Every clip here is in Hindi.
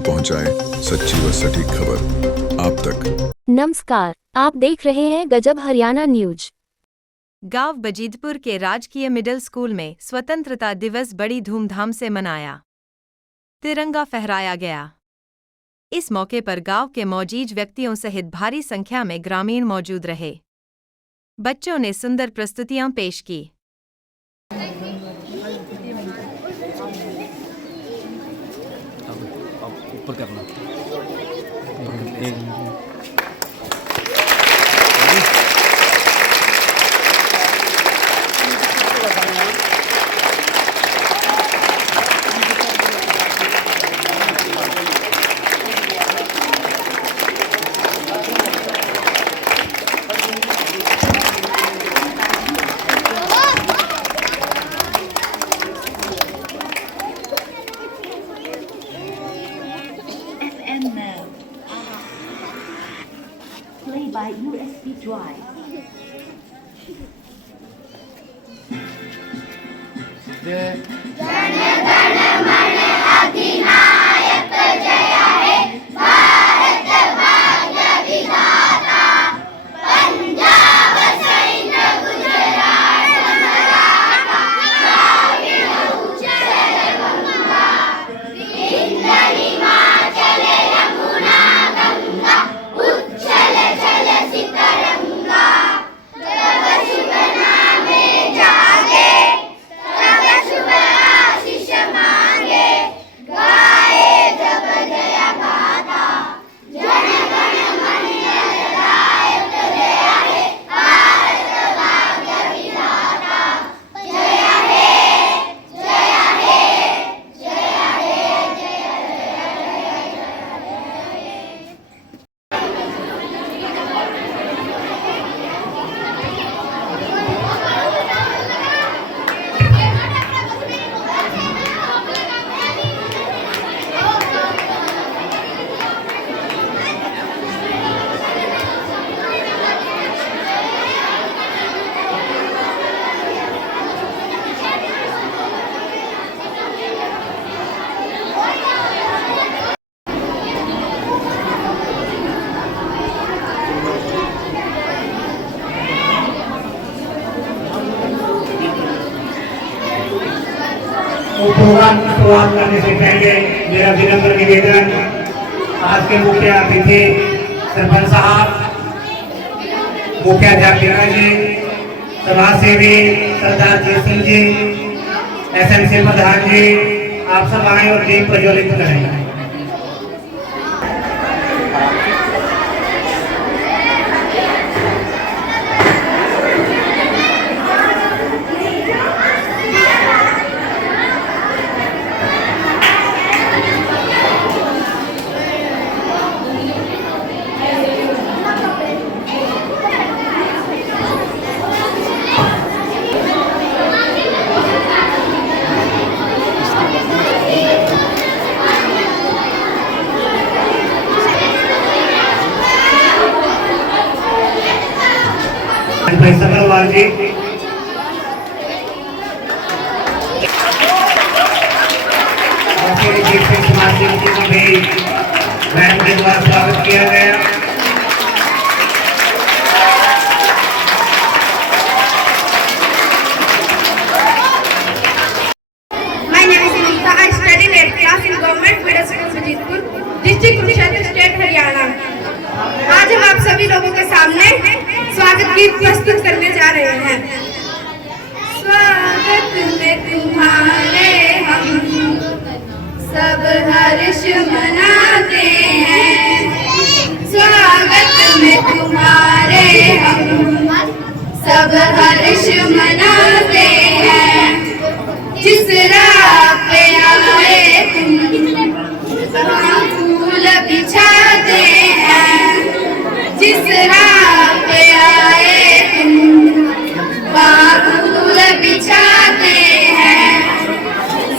जो पहुंचाए सच्ची व सटीक खबर आप तक। नमस्कार, आप देख रहे हैं गजब हरियाणा न्यूज। गांव बजीदपुर के राजकीय मिडिल स्कूल में स्वतंत्रता दिवस बड़ी धूमधाम से मनाया। तिरंगा फहराया गया। इस मौके पर गांव के मौजूद व्यक्तियों सहित भारी संख्या में ग्रामीण मौजूद रहे। बच्चों ने सुंदर प्रस्तुतियां पेश की। ऊपर करना। Play by USB drive. Program की शुरुआत करने से पहले मेरा विनम्र निवेदन, आज के मुख्य अतिथि सरपंच साहब, मुख्याध्यापक जी, समाज सेवी सरदार जयसिंह जी, एसएमसी प्रधान जी, आप सब आए और दीप प्रज्वलित करें। सगरवाल जी, समाज सेवी जी को भी मैडम के द्वारा स्वागत किया गया। My name is Anita. I study 8th class in Government Middle School Bajidpur, district Kurukshetra, state Haryana. आज हम आप सभी लोगों के सामने स्वागत गीत प्रस्तुत करने जा रहे हैं। स्वागत में तुम्हारे हम सब हर्ष मनाते हैं। स्वागत में तुम्हारे हम सब हर्ष मनाते हैं। जिस राह पे आए तुम वहाँ फूल बिछाते हैं। जिस राह पे आए तुम वहाँ फूल बिछाते हैं।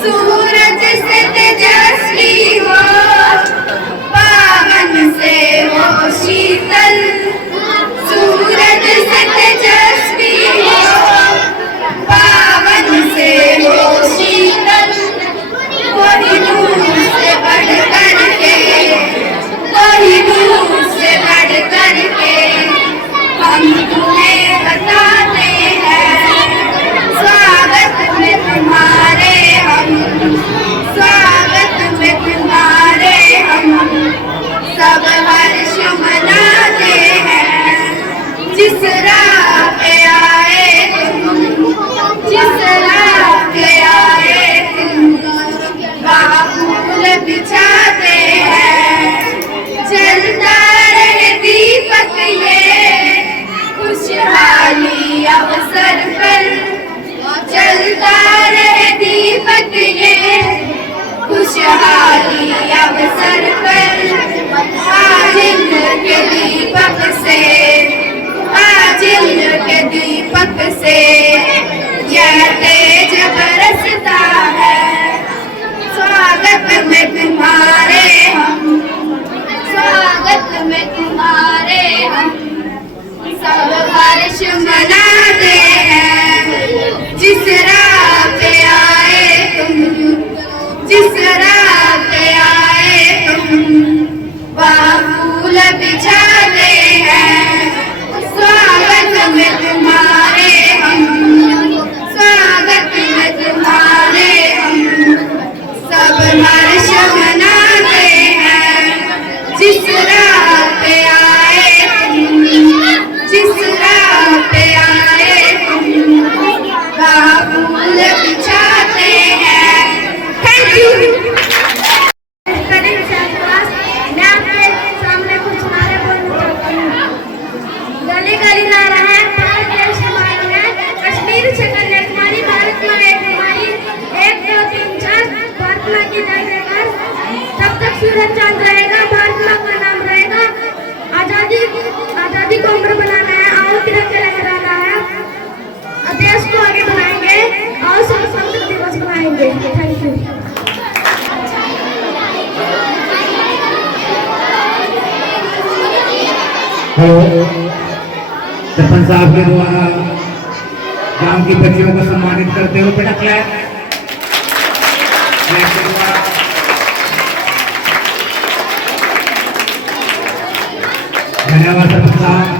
सूरज से तेजस्वी हो, पावन से हो शीतल। सूरज से तेजस्वी हो, पावन से हो शीतल। कोई नूर से बढ़कर के अवसर पर चलता रहे दीपक ये खुशहाली अवसर पर आज के दीपक से आज के दीपक से यह तेज बरसता है स्वागत में तुम्हारे हम स्वागत में तुम्हारे हम सब हर्ष मनाते हैं जिस राह पे आए तुम जिस राह पे आए तुम वहाँ फूल बिछाते हैं स्वागत में तुम्हारे हम स्वागत में तुम्हारे हम सब हर्ष मनाते हैं जिस राह पे आए तुम जिस राह पे आए तुम वहाँ फूल बिछाते हैं थैंक यू। मैं आपके सामने कुछ नारे बोलना चाहती हूँ। गली गली ला रहा है भारत देश हमारी है कश्मीर से कन्याकुमारी भारत में एक हमारी 1 2 3 4 भारत माँ की जय जयकार तब तक सूरज चांद रहेगा भारत माँ का नाम रहेगा आजादी को अमर बनाना है आओ तिरंगा लहराना है देश को आगे बढ़ाएंगे और स्वतंत्रता दिवस मनाएंगे थैंक यू। सरपंच साहब के द्वारा गांव की बच्चियों को सम्मानित करते हुए बेटा क्लैप धन्यवाद सरपंच साहब।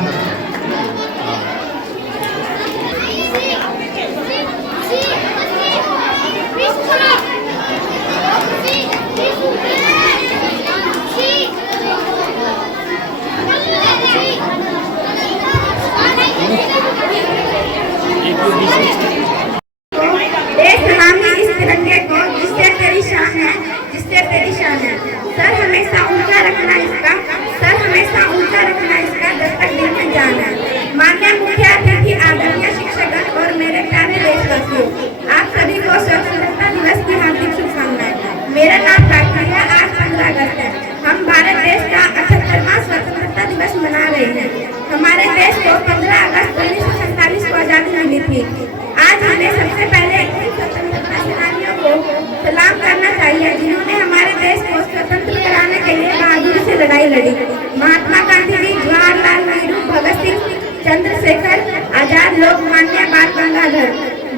देश हमारे इस तिरंगे को जिससे तेरी शान है जिससे तेरी शान है सर हमेशा ऊंचा रखना इसका सर हमेशा ऊंचा रखना इसका जब तक दिल में जान है। माननीय मुख्य अतिथि आदरणीय शिक्षकगण और मेरे प्यारे देशवासियों आप सभी को स्वतंत्रता दिवस की हार्दिक शुभकामनाएं। मेरा नाम गायत्री है आज 15 अगस्त है हम भारत देश का 78वां स्वतंत्रता दिवस मना रहे हैं। हमारे देश को 15 अगस्त 1947 को आजादी मिली थी। आज हमें सबसे पहले स्वतंत्रता सेनानियों को सलाम करना चाहिए जिन्होंने हमारे देश को स्वतंत्र कराने के लिए बहादुरी से लड़ाई लड़ी। महात्मा गांधी जी जवाहरलाल नेहरू भगत सिंह चंद्रशेखर आजाद लोकमान्य बाल गंगाधर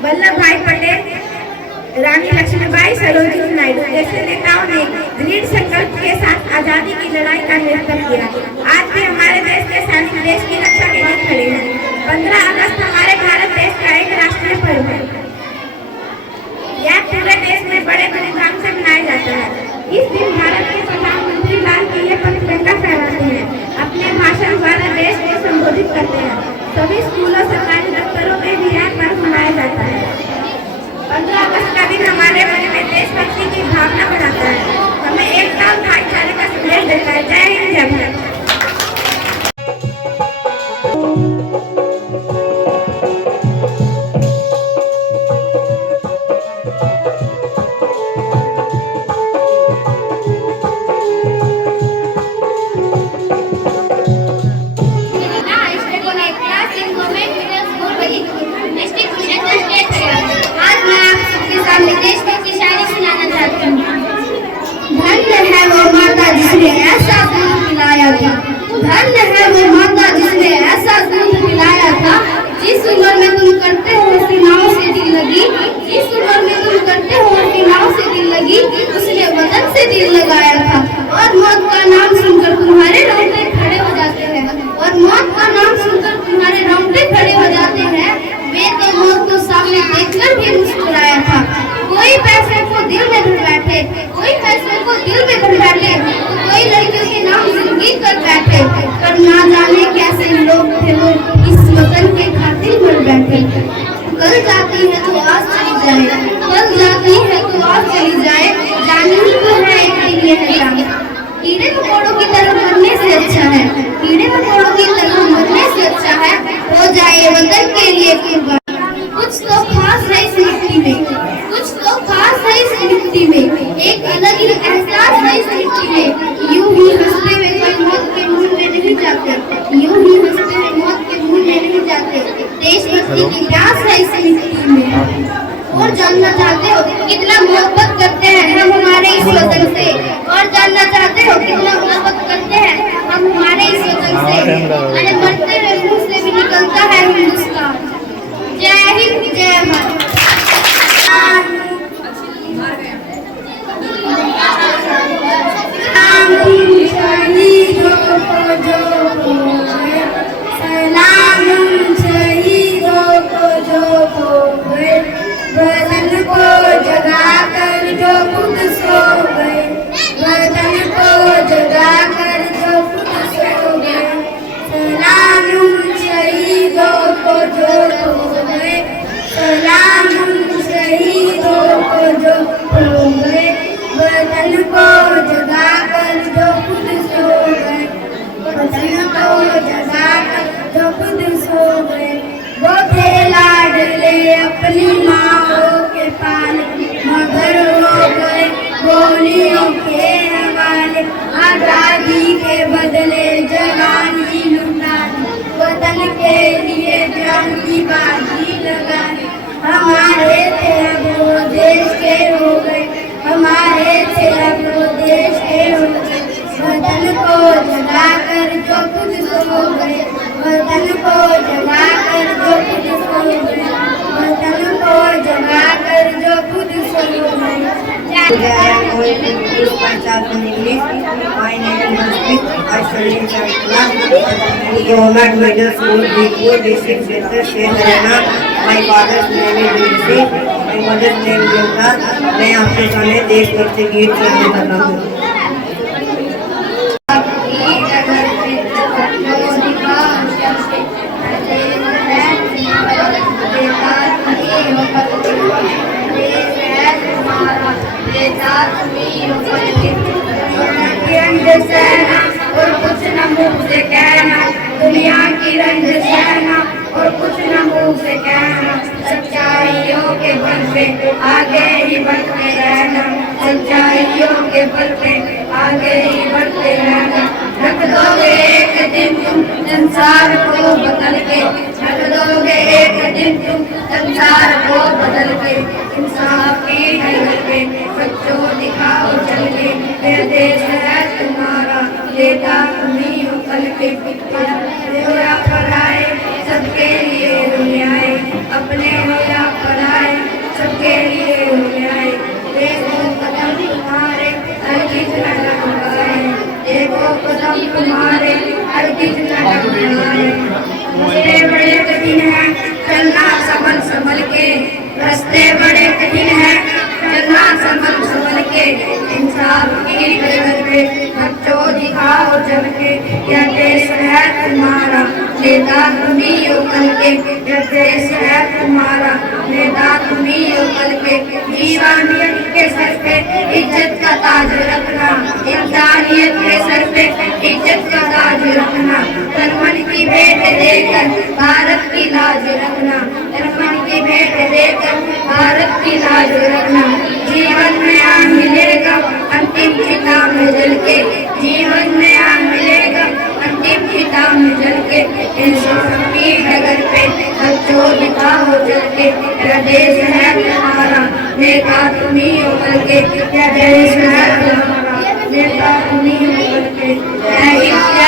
वल्लभ भाई पटेल रानी लक्ष्मीबाई सरोजिनी नायडू जैसे नेताओं ने दृढ़ संकल्प के साथ आजादी की लड़ाई का नेतृत्व किया। आज भी हमारे देश के सैनिक देश की रक्षा के लिए खड़े हैं। 15 अगस्त हमारे भारत देश का एक राष्ट्रीय पर्व है। यह पूरे देश में बड़े धूमधाम से मनाया जाता है। इस दिन भारत के प्रधानमंत्री लाल किले पर तिरंगा फहराते हैं अपने भाषण द्वारा देश को संबोधित करते हैं। सभी स्कूलों सरकारी दफ्तरों में भी यह पर्व मनाया जाता है। 15 अगस्त का दिन हमारे मन में देशभक्ति की भावना बढ़ाता है हमें एकता और भाईचारे का संदेश देता है। जय हिंद जय भारत। धन्य है वो माता जिसने ऐसा दूध पिलाया के बाद कुछ तो खास है इस मिट्टी में, कुछ तो खास है इस मिट्टी में, एक अलग ही एहसास है इस मिट्टी में। यूं ही हंसते हुए कोई मौत के मुंह में नहीं जाते, यूं ही हंसते हुए मौत के मुंह में नहीं जाते। देशभक्ति की प्यास है इस मिट्टी में। और जानना चाहते हो कितना मोहब्बत करते हैं हम हमारे इस वतन से, और जानना चाहते हो कितना मोहब्बत करते हैं हम हमारे इस वतन से। अरे मरते हुए मुंह से भी निकलता है हिंदुस्तान। जय हिंद जय भारत। वतन को जगा कर जो खुद सो गए, वतन को जगा कर जो खुद सो गए। सलाम उन शहीदों को जो खो गए, सलाम उन शहीदों को जो खो गए। वतन को जगा कर जो खुद सो गए, वतन को जगा कर जो खुद सो गए। वो थे लाडले अपनी माँओं के पाल, मगर हो गए गोलियों के हवाले। आजादी के बदले जवानी लुटा दी, वतन के लिए जान की बाजी लगा दी। हमारे थे अब वो देश के हो गए, हमारे थे अब वो देश के हो गए। वतन को जगा कर जो खुद सो गए, वतन को जगा कर जो खुद सो गए, वतन को जगा कर जो खुद सो गए। My name is Smith. I study in Government Middle School, Bhipur, District Center, State Haryana. My father's name is Vinci. My mother's name is Yumna. मैं आपके सामने देशभक्ति गीत सुनाने लगा हूँ। सहना और कुछ न मुंह से कहना, दुनिया की रंज सहना और कुछ न मुंह से कहना। सच्चाइयों के बल पे आगे ही बढ़ते रहना, सच्चाइयों के बल पे आगे ही बढ़ते रहना। रख दोगे एक दिन तुम संसार को बदल के, रख दोगे एक दिन तुम संसार को बदल के। इंसाफ की डगर पे सच्चो दिखाओ चल के, ये देश है तुम्हारा, नेता तुम्हीं हो कल के। हो या पराए सबके लिए हो आए, अपने हो या पराए सबके लिए हो आए। देखो कदम तुम्हारे हर किस न डगमगाए, देखो कदम तुम्हारे हर किस न डगमगाए। रास्ते बड़े कठिन हैं चलना संभल संभल के, रास्ते बड़े कठिन हैं चलना संभल संभल के। इंसाफ की डगर पे बच्चों दिखाओ चल के, यह देश है तुम्हारा, नेता तुम्हीं हो कल के। यह देश है तुम्हारा, नेता तुम्हीं हो कल के। जीवानियत के सर पे इज्जत का ताज रखना, इंसानियत के सर पे इज्जत का ताज रखना। तन मन की भेंट देकर भारत की लाज रखना, तन मन की भेंट देकर भारत की लाज रखना। जीवन में आ मिलेगा अंतिम चिता में जल के, जीवन में आ मिलेगा अंतिम चिता में जल के। इंसाफ की डगर पे बच्चों दिखाओ चल के, यह देश है तुम्हारा, नेता तुम्हीं हो कल के। यह देश है तुम्हारा, नेता तुम्हीं हो कल के। जय हिंद।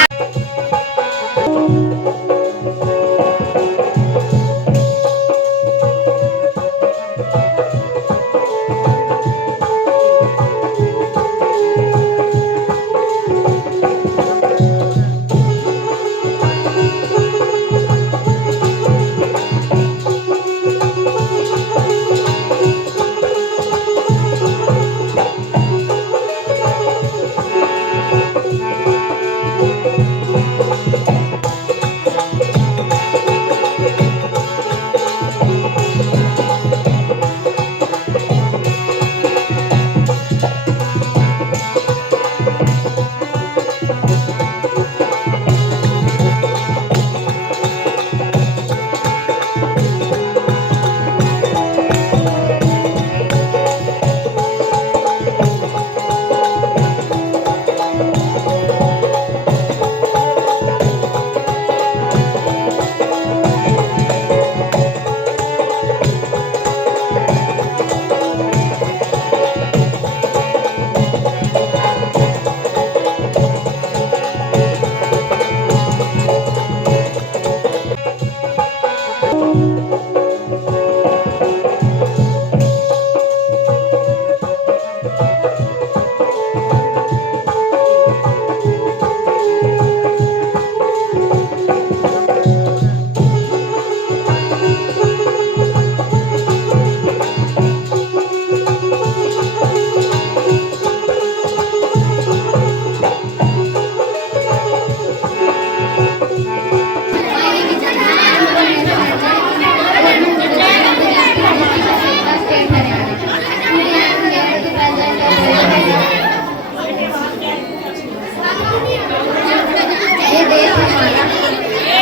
ये देश हमारा जिनके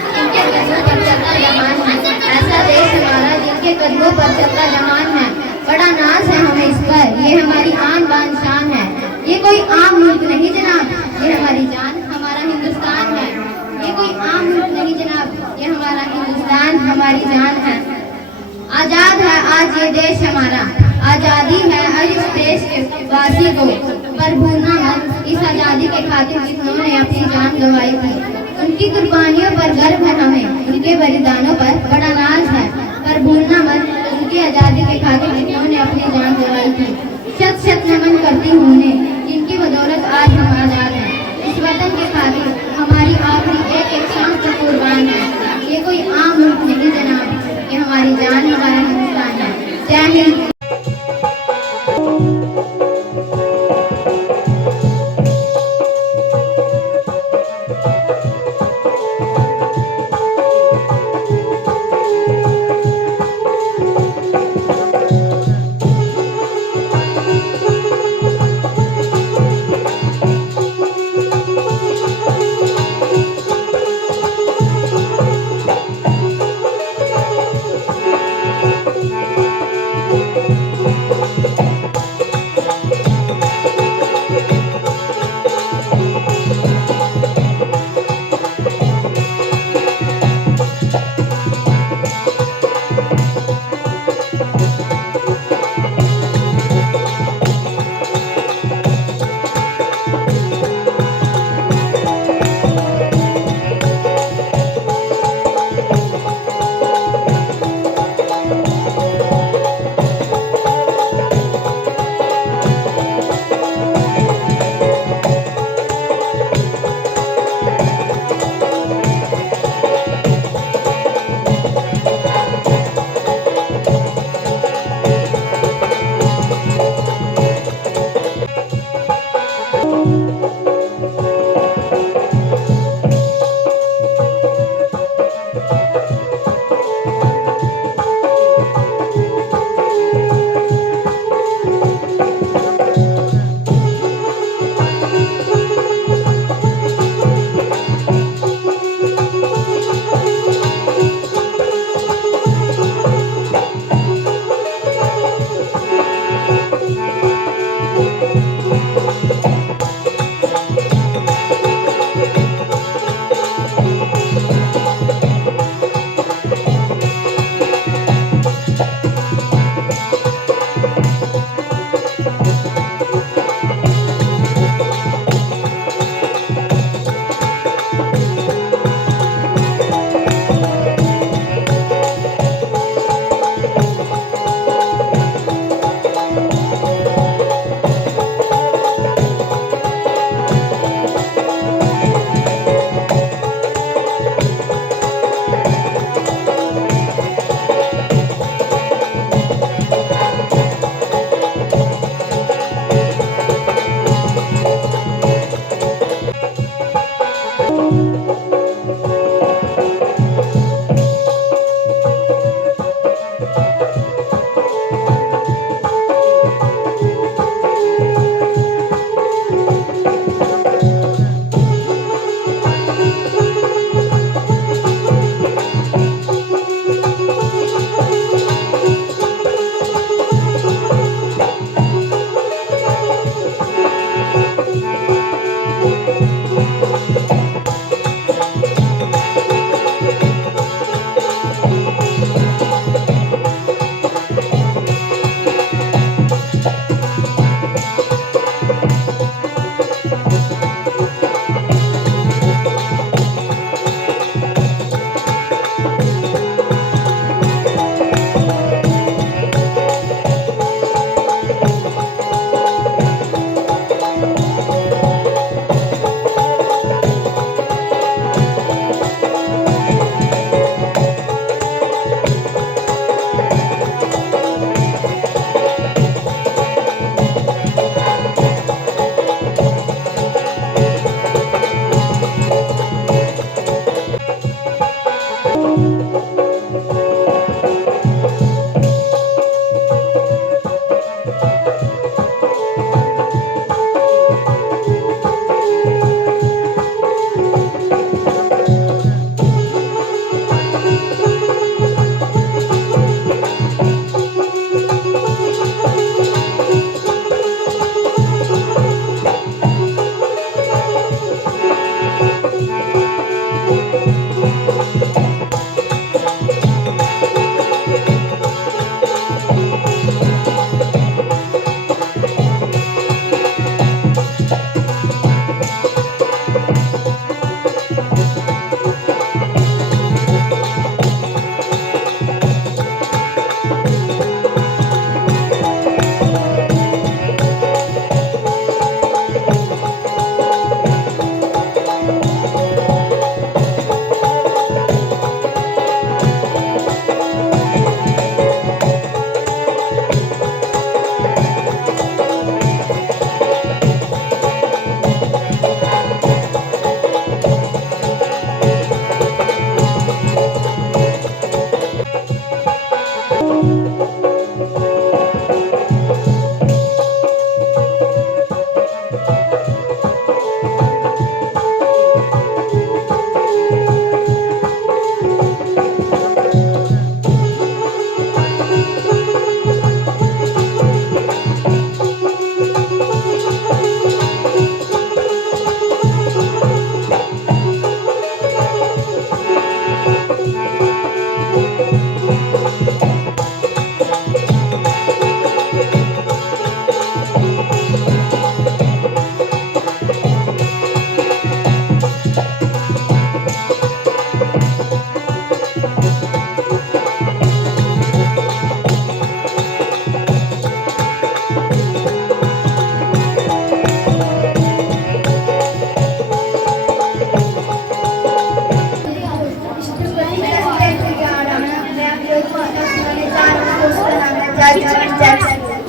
कदमों पर चलता जहान है, ऐसा देश हमारा जिनके कदमों पर चलता जहान है। बड़ा नाज है हमें इस पर, ये हमारी आन बान शान है। ये कोई आम मुल्क नहीं जनाब, ये हमारी जान हमारा हिंदुस्तान है। ये कोई आम मुल्क नहीं जनाब, ये हमारा हिंदुस्तान हमारी जान है। आजाद है आज ये देश हमारा, आजादी है हर इस देश के वासी को, पर भूलना मत इस आजादी के खातिर जिन्होंने अपनी जान गंवाई थी। उनकी कुर्बानियों पर गर्व है हमें, उनके बलिदानों पर बड़ा नाज है, पर भूलना मत उनकी आजादी के खातिर जिन्होंने अपनी जान गंवाई थी। शत शत नमन करती हूँ उन्हें, जिनकी बदौलत आज हम आजाद हैं। इस वतन के खातिर हमारी आखिरी एक एक सांस तक कुर्बान है। ये कोई आम मुल्क नहीं जनाब, ये हमारी जान हमारा हिंदुस्तान है। जय हिंद।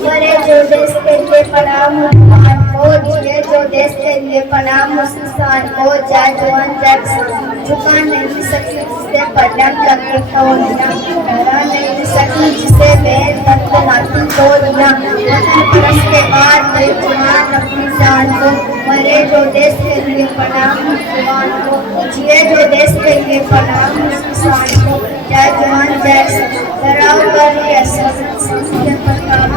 मरे जो देश के लिए पड़ा मुसलमान को, जिए जो देश के लिए पड़ा मुसलमान को, जय जवान जय किसान। झुका नहीं सकी जिसे पलक लगे तोड़ना, डरा नहीं सकी जिसे मेल तक लाती तोड़ना। वतन परस के बाद मेरे जवान अपनी जान को, मरे जो देश के लिए पड़ा मुसलमान को, जिए जो देश के लिए पड़ा मुसलमान को, जय जवान जय किसान। डराओ कर ऐसा संस्कृत प्रताप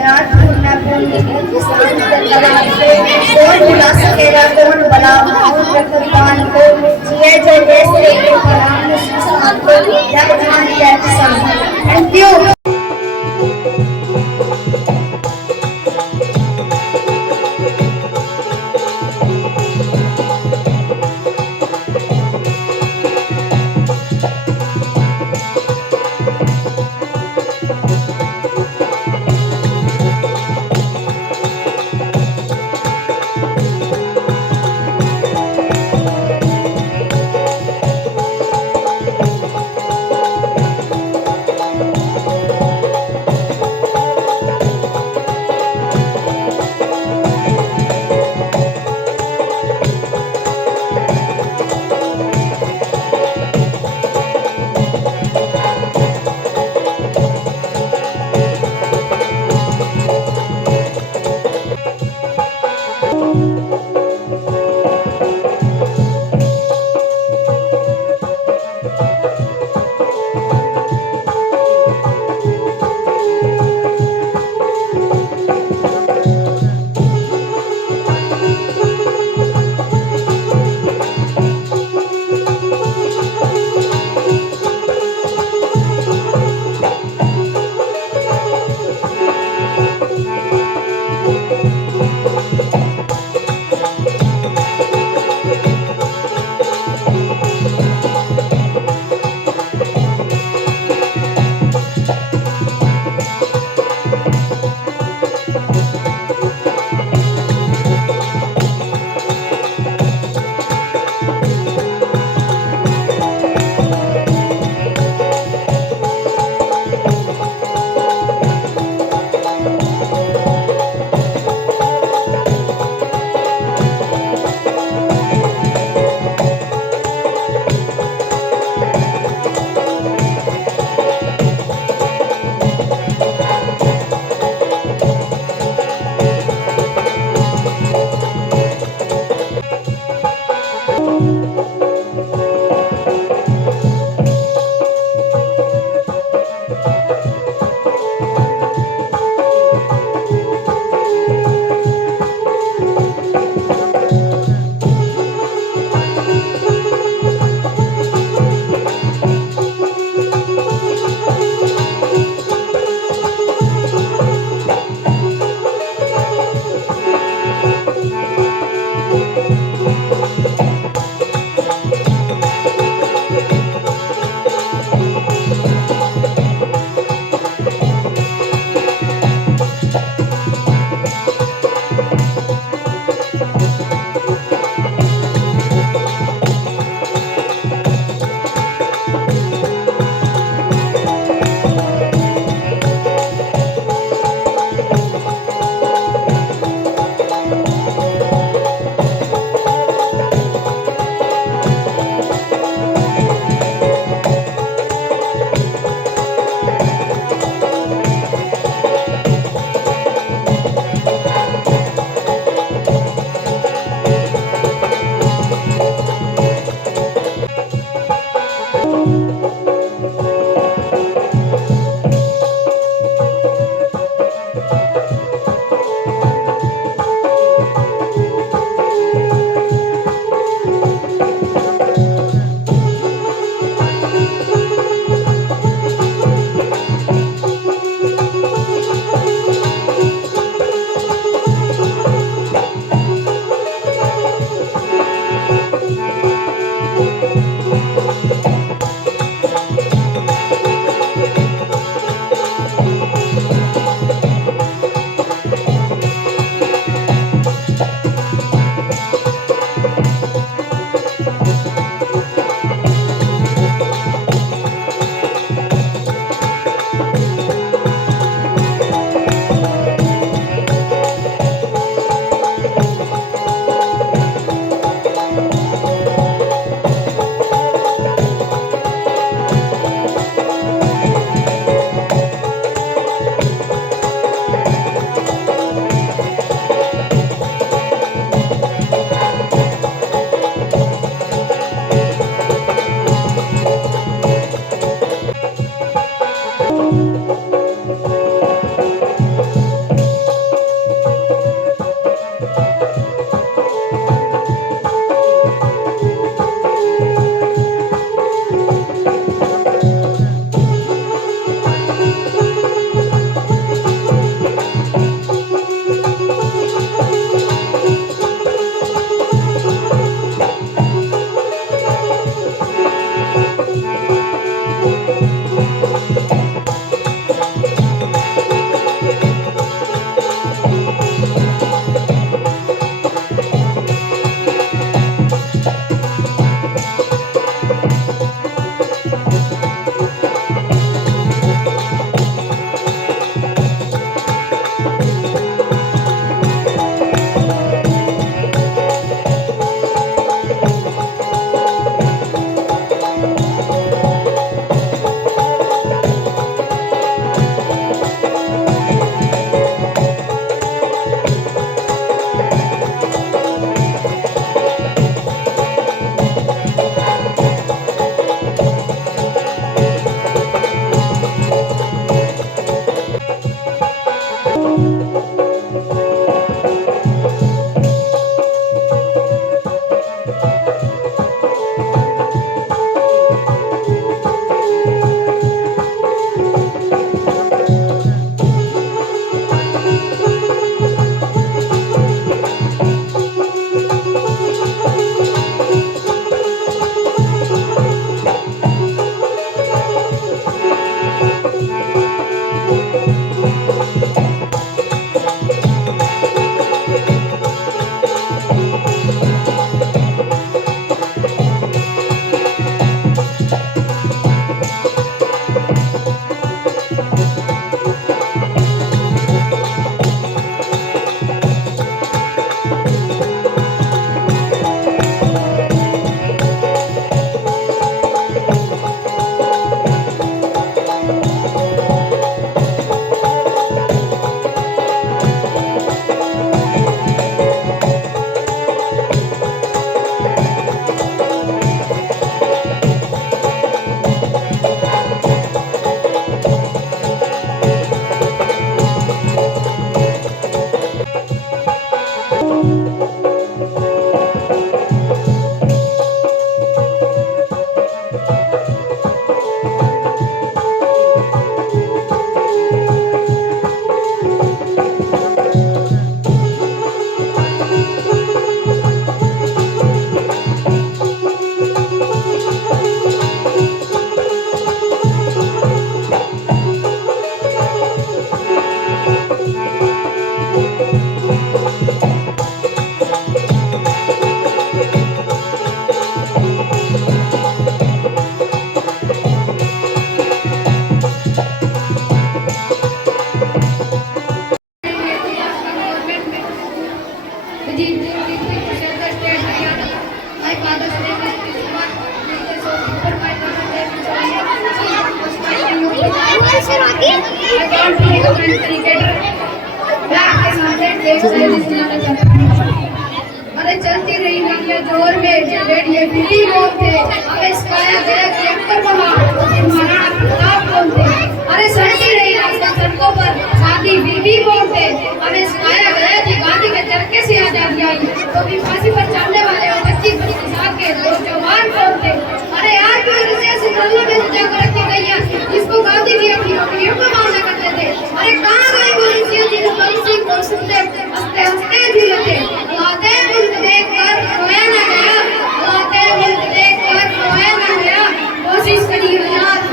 रात पूर्णा पूर्णी किसान के तलाश से कौन भुला सकेगा कौन भला कौन रखवान को, जिए जो देश के लिए पड़ा मुसलमान को, जय जवान जय किसान। Thank you. अरे चलती रही नदियां जोर में भेड़िए बिल्ली बोलते, अबे सिखाया गया कि अकबर महाराणा प्रताप बोलते। अरे सड़ती रही सड़कों पर शादी बीबी बोलते, हमें सिखाया गया कि गांधी के चरखे से आजादी आई तो भी फांसी पर चढ़ने वाले और 25 साल के दो जवान बोलते। अरे आज भी ऐसी गल्लों में सजा कर रखी गई है जिसको गांधी जी अपनी नौकरियों को माना करते थे। अरे कहाँ गई वो पॉलिसी को सुनते हंसते हंसते झूलते। लाते मुल्क देख कर रोया न गया, लाते मुल्क देख कर रोया न गया, कोशिश करी यार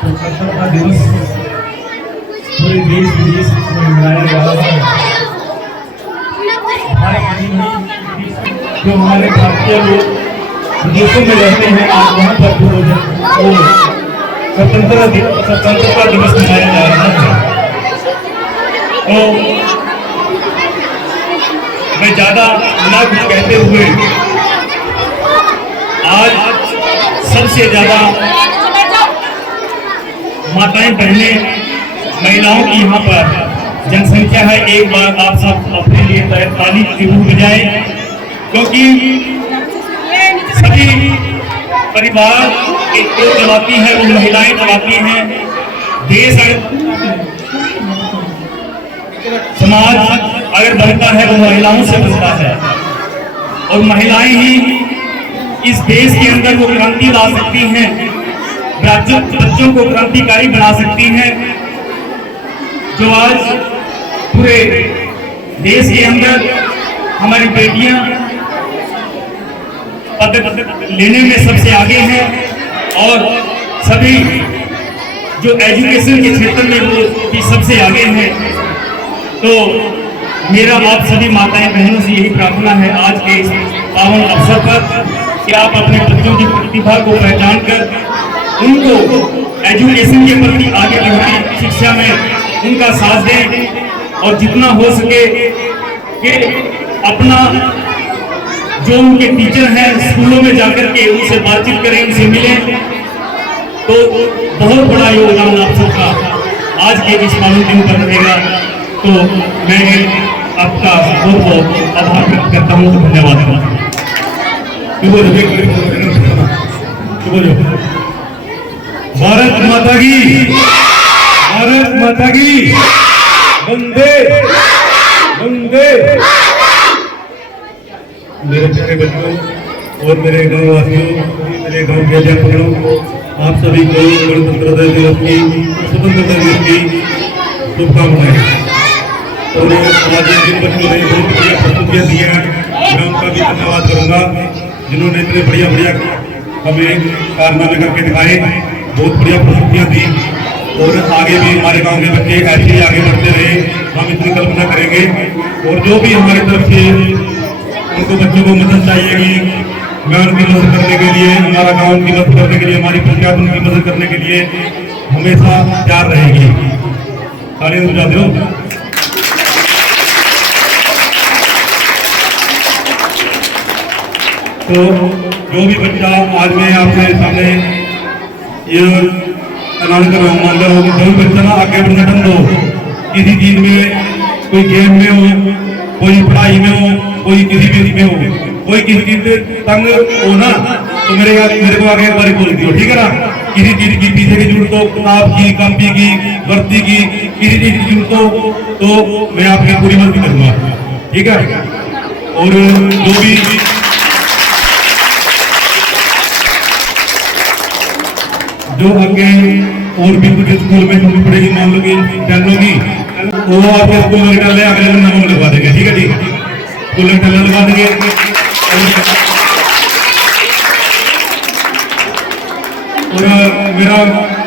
स्वतंत्रता दिवस पूरे देश विदेश में मनाया जा रहा है। जो हमारे भारतीय लोग विदेशों में रहते हैं, आज वहाँ पर स्वतंत्रता दिवस मनाया जा रहा है। तो मैं ज्यादा ना कुछ कहते हुए आज सबसे ज्यादा माताएं बहनें महिलाओं की यहाँ पर जनसंख्या है। एक बार आप सब अपने लिए ताली जरूर बजाएं, क्योंकि सभी परिवार एक तो चलाती है, वो महिलाएं चलाती हैं। देश समाज अगर बनता है वो महिलाओं से बनता है, और महिलाएं ही इस देश के अंदर वो क्रांति ला सकती हैं, बच्चों को क्रांतिकारी बना सकती हैं। जो आज पूरे देश के अंदर हमारी बेटियां पद लेने में सबसे आगे हैं, और सभी जो एजुकेशन के क्षेत्र में वो भी सबसे आगे हैं। तो मेरा आप सभी माताएं बहनों से यही प्रार्थना है आज के इस पावन अवसर पर कि आप अपने बच्चों की प्रतिभा को पहचान कर उनको एजुकेशन के प्रति आगे बढ़ती शिक्षा में उनका साथ दें, और जितना हो सके कि अपना जो उनके टीचर हैं स्कूलों में जाकर के उनसे बातचीत करें, उनसे मिलें। तो बहुत बड़ा योगदान आप सबका आज के इस पावन दिन पर रहेगा। तो मैं आपका बहुत बहुत आभार व्यक्त करता हूँ। धन्यवाद। भारत माता की, भारत माता की, वंदे वंदे। मेरे प्यारे बच्चों और मेरे गाँव वासियों, मेरे गाँव के अध्यापकों, आप सभी को गणतंत्र दिवस की, स्वतंत्रता दिवस की शुभकामनाएं। और आज जिन बच्चों ने बहुत बढ़िया प्रस्तुतियाँ दी हैं, मैं उनका भी धन्यवाद करूँगा, जिन्होंने इतने बढ़िया बढ़िया हमें कारनामे करके दिखाए, बहुत बढ़िया प्रस्तुतियाँ दी। और आगे भी हमारे गांव के बच्चे ऐसे ही आगे बढ़ते रहे, हम इतनी कल्पना करेंगे। और जो भी हमारी तरफ से उनको बच्चों को मदद चाहिएगी, मैं उनकी मदद करने के लिए, हमारा गाँव उनकी मदद करने के लिए, हमारी पंचायत उनकी मदद करने के लिए हमेशा तैयार रहेगी। तालियां बजा दो। तो जो भी बच्चा आज मैं आपके सामने ये ऐलान कर रहा हूँ, मान लो जो भी बच्चा ना आगे संगठन हो, किसी चीज में, कोई गेम में हो, कोई पढ़ाई में हो, कोई किसी भी में हो, कोई किसी चीज से तंग हो ना, तो मेरे को आगे एक बार बोल दियो, ठीक है ना। किसी चीज की पीछे की जरूरत हो, किताब की, कॉपी की, वर्दी की, किसी चीज की जरूरत हो तो मैं आपकी पूरी मदद करूंगा, ठीक है। और जो भी जो आगे और भी कुछ स्कूल में छुट्टी पड़ेगी, मान लो कि टैलों की, वो आपके स्कूल में डाले, अगले दिन नाम लगवा देंगे, ठीक है जी। स्कूल में टैलें लगवा देंगे। और मेरा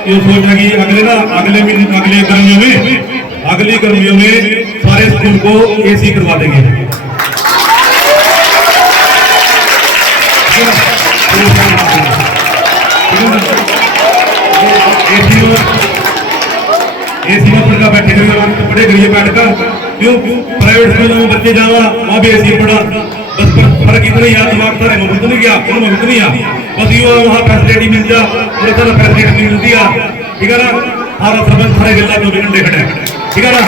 ये सोच है कि अगले गर्मियों में सारे स्कूल को एसी करवा देंगे। एसी में पढ़कर बैठे पढ़े करिए बैठकर, क्यों प्राइवेट स्कूलों में बच्चे जावा, वहाँ भी एसी पढ़ा, बस फर्क इतना ही याद दिमाग सारे मुफ्त नहीं गया, मुफ्त नहीं आ, बस ये वहाँ फैसिलिटी मिल जा, पूरे तरह फैसिलिटी मिलती है, ठीक है ना। सारा सरपंच सारे गला 24 घंटे खड़े, ठीक है ना।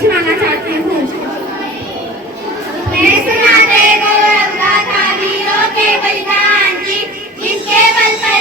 सुनाना चाहती हूँ। मैं सुनाने को रखा था वीरों के बलिदान की, जिसके बल पर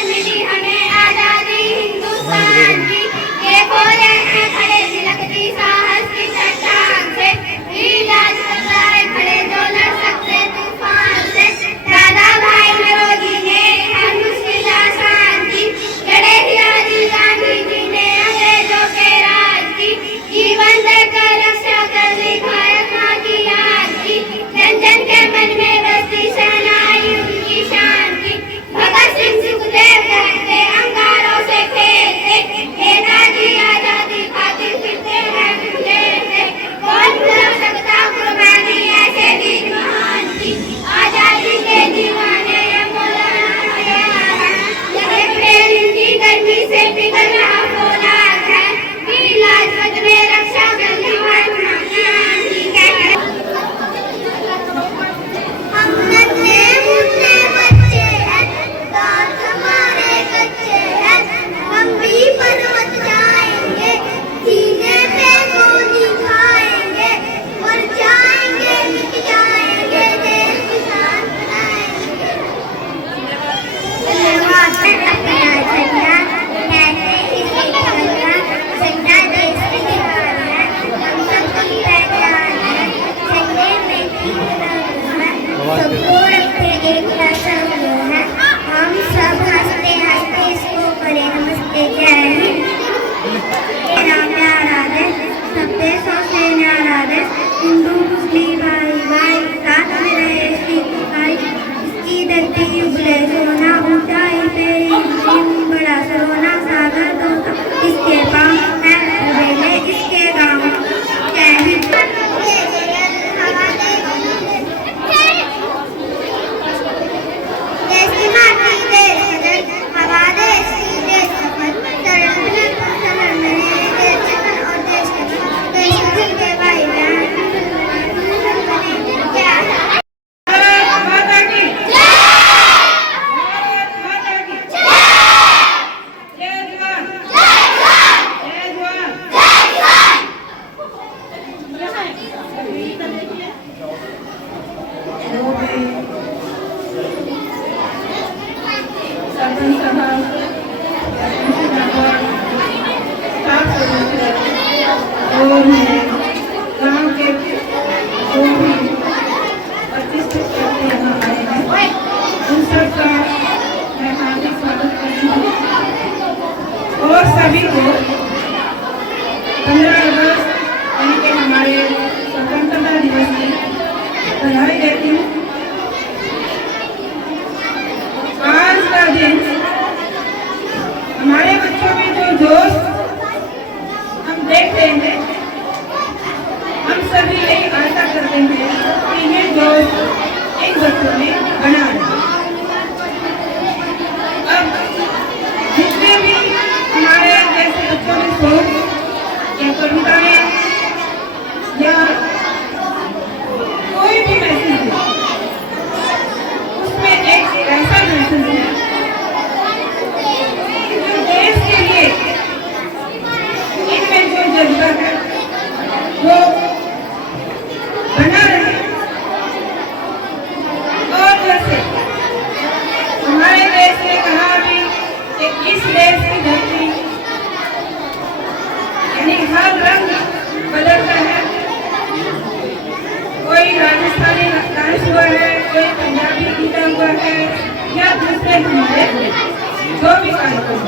भी कार्यक्रम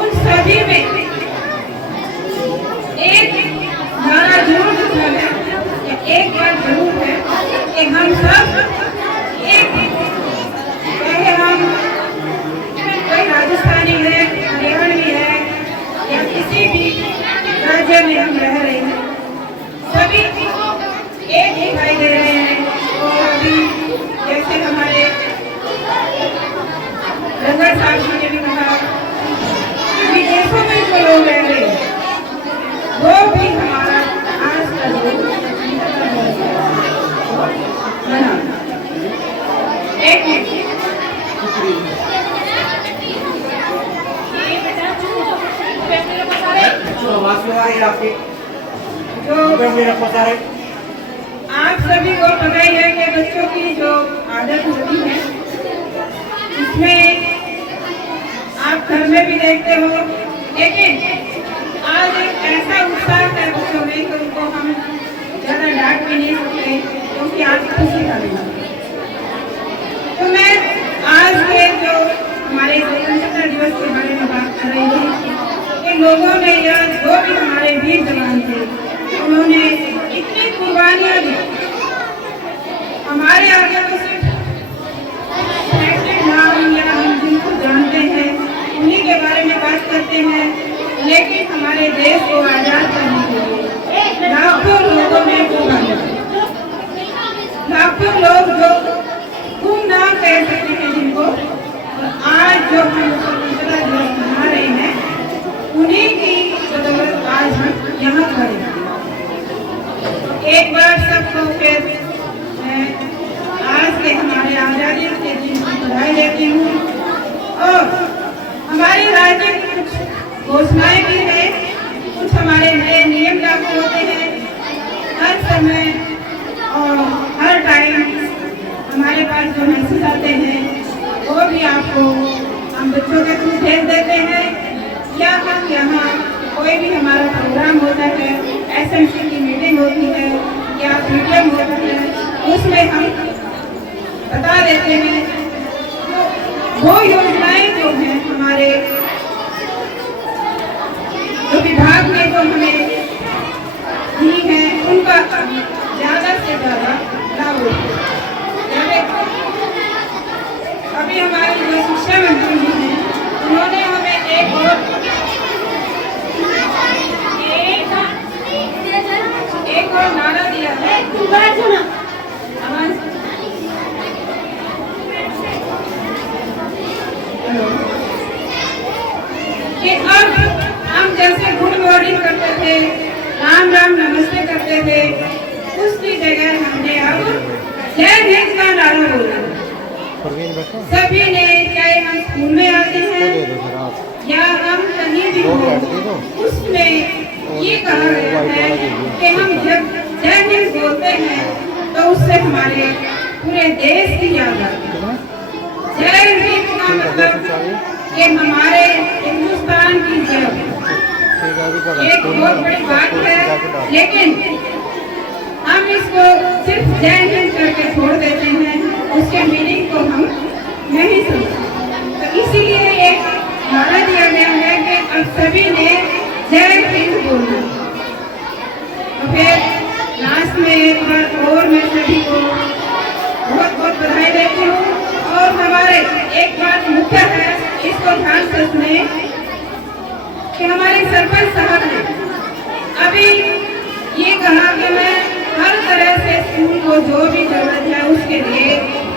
उन सभी में एक नारा जरूर दिखा है, एक बात जरूर है कि हम सब एक, चाहे हम कोई राजस्थानी है, हरियाणवी है या किसी भी राज्य में हम रह रहे हैं, सभी एक दिखाई दे रहे हैं। और अभी जैसे हमारे रंगड़ साहब जी ने भी कहा, विदेशों में जो लोग रह रहे हैं वो भी हमारा आज का एक आप सभी को पता ही है कि बच्चों की जो आदत होती है इसमें आप घर में भी देखते हो, लेकिन आज एक ऐसा उत्साह है बच्चों में कि उनको हम ज़्यादा डांट भी नहीं सकते क्योंकि आज खुशी का दिन है। तो मैं आज के जो हमारे स्वतंत्रता दिवस के बारे में बात कर रही हूँ कि लोगों ने या जो भी हमारे वीर जवान थे उन्होंने इतनी कुर्बानियाँ दी। हमारे आगे तो सिर्फ नाम या हम जिनको जानते हैं उन्हीं के बारे में बात करते हैं, लेकिन हमारे देश को आजाद करने के लिए लाखों लोगों ने कुर्बानी दी। लाखों लोग जो खून नाम कह सकते हैं जिनको, और आज जो हम स्वतंत्रता दिवस मना रहे हैं उन्हीं की बदौलत आज हम यहाँ खड़े हैं। एक बार सबको फिर मैं आज के हमारे आज़ादी के दिन की बधाई देती हूँ। और हमारे राज्य की कुछ घोषणाएं भी है, कुछ हमारे नए नियम लागू होते हैं हर समय और हर टाइम हमारे पास जो मैसेज आते हैं वो भी आपको हम बच्चों के थ्रू भेज देते हैं, या हम यहाँ कोई भी हमारा प्रोग्राम होता है, एसएमसी की मीटिंग होती है या मीडियम होता है, उसमें हम बता देते हैं वो योजनाएं जो हैं हमारे जो विभाग ने जो हमें दी है उनका ज़्यादा से ज़्यादा लाभ होता है। अभी हमारे जो शिक्षा मंत्री जी हैं उन्होंने हमें एक और नारा दिया है कि अब हम जैसे गुड मॉर्निंग करते थे, राम राम नमस्ते करते थे, उसकी जगह हमने अब जय हिंद का नारा बोला। सभी ने, चाहे हम स्कूल में आते हैं या हम कहीं भी हो, उसमें ये कहा गया है कि हम जब जय हिंद बोलते हैं तो उससे हमारे पूरे देश की याद आती है। जय हिंद का मतलब कि हमारे हिंदुस्तान की जय एक बहुत बड़ी बात है, लेकिन हम इसको सिर्फ जय हिंद करके छोड़ देते हैं, उसके मीनिंग को हम नहीं समझते। तो इसीलिए एक नारा दिया गया है कि अब सभी ने जय हिंद बोलना। तो फिर लास्ट में एक बार और मैं सभी को बहुत बहुत बधाई देती हूँ। और हमारे एक बात मुख्य है, इसको ध्यान से सुने कि हमारे सरपंच साहब ने अभी ये कहा कि मैं हर तरह से स्कूल को जो भी जरूरत है उसके लिए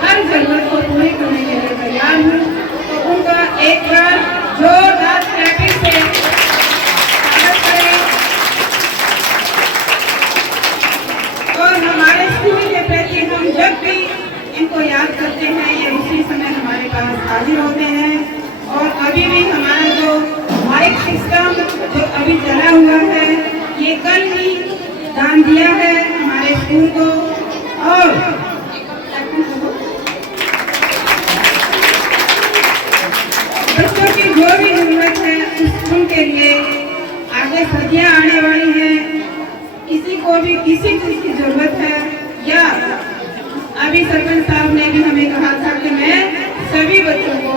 हर जरूरत को पूरी करने के लिए तैयार हूँ। तो उनका एक बार जोरदार क्लैपिंग से स्वागत करें। और हमारे स्कूल के प्रति हम जब भी इनको याद करते हैं ये उसी समय हमारे पास हाजिर होते हैं। और अभी भी हमारा जो माइक सिस्टम जो अभी चला हुआ है ये कल ही दान दिया है हमारे स्कूल को। और बच्चों की जो भी जरूरत है उस स्कूल के लिए आगे सदियां आने वाली हैं, किसी को भी किसी चीज की जरूरत है, या अभी सरपंच साहब ने भी हमें कहा था कि मैं सभी बच्चों को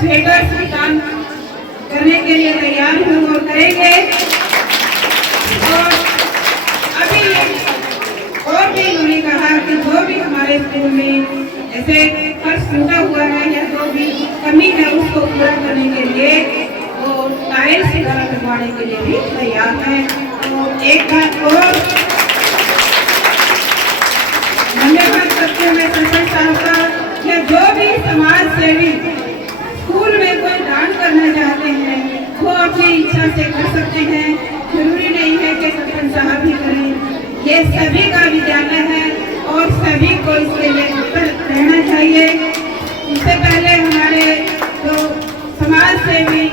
स्वेटर भी दान करने के लिए तैयार हूँ और करेंगे। और अभी और भी उन्होंने कहा कि जो भी हमारे स्कूल में ऐसे फर्श टूटा हुआ है या जो भी कमी है उसको पूरा करने के लिए वो टाइल्स वगैरह करवाने के लिए भी तैयार है। तो एक बात और धन्यवाद करते हैं सरपंच साहब का कि जो भी समाज सेवी स्कूल में कोई दान करना चाहते हैं वो अपनी इच्छा से कर सकते हैं, जरूरी नहीं है कि सरपंच साहब ही करें। ये सभी का विद्यालय है और सभी को इसके लिए उत्तर रहना चाहिए। इससे पहले हमारे जो समाज सेवी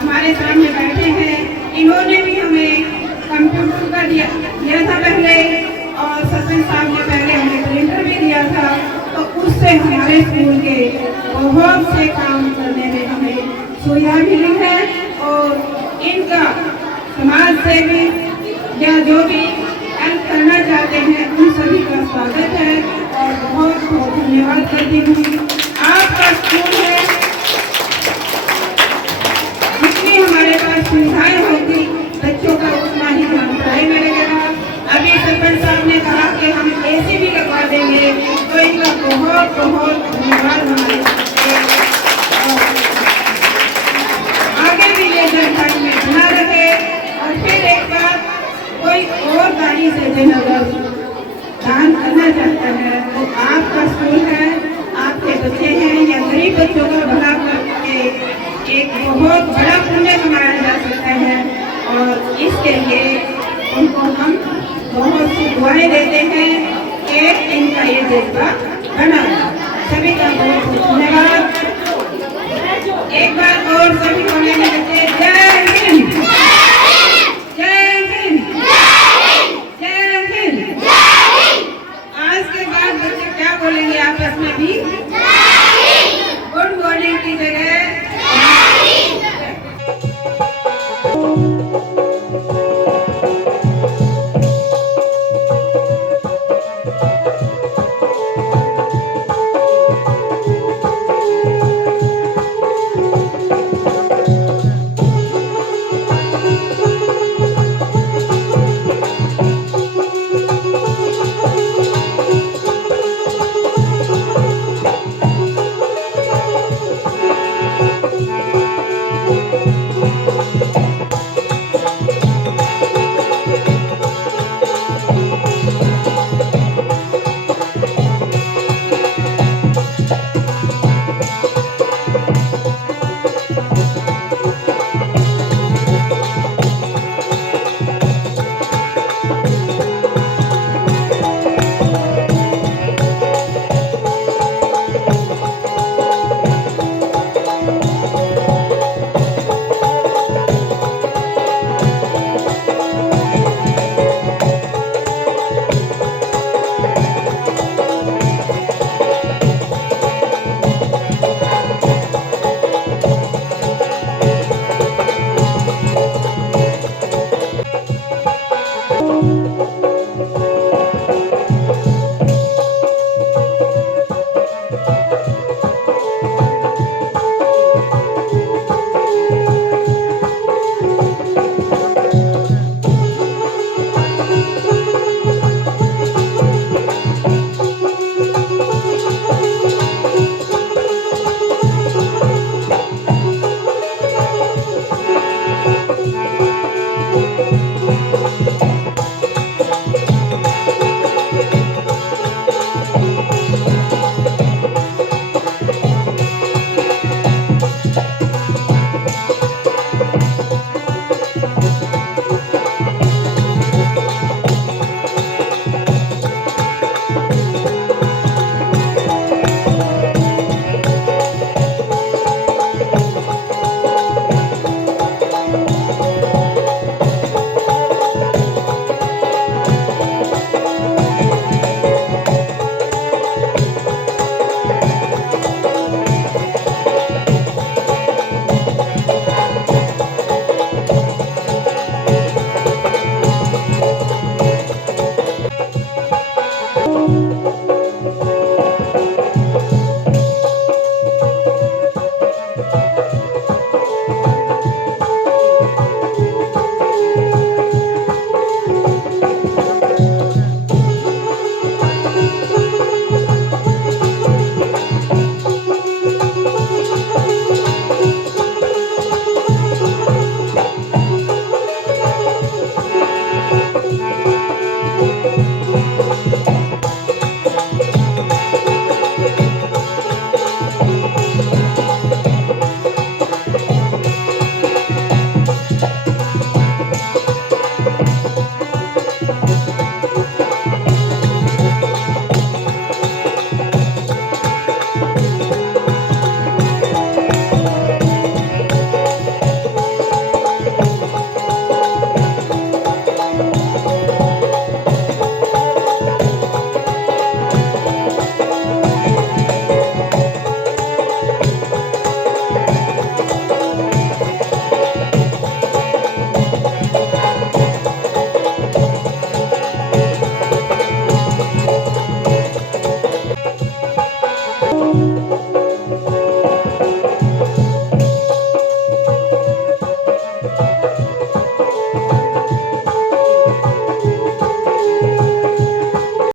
हमारे सामने बैठे हैं, इन्होंने भी हमें कंप्यूटर का दिया था पहले, और सरपंच साहब ने पहले हमें प्रिंटर भी दिया था। तो उससे हमारे स्कूल के बहुत से काम करने में हमें सुविधा मिली है। और इनका समाज सेवी या जो भी हेल्प करना चाहते हैं उन सभी का स्वागत है और बहुत बहुत धन्यवाद करती हूँ। आपका स्कूल है, जितनी हमारे पास सुविधाएं होगी बच्चों का उतना ही ध्यान पढ़ाई में लगेगा। अभी सरपंच साहब ने कहा कि हम AC भी लगवा देंगे, तो इनका बहुत बहुत धन्यवाद हमारे आगे भी ये जनता में बना रहे। और फिर एक बात, कोई और गाड़ी से अगर दान करना चाहता है तो आपका स्कूल है, आपके बच्चे हैं या गरीब बच्चों का भला करके एक बहुत बड़ा पुण्य कमाया जा सकता है। और इसके लिए उनको हम बहुत सी दुआएं देते हैं कि इनका ये जज्बा बना। सभी का बहुत बहुत धन्यवाद। एक बार और सभी को जय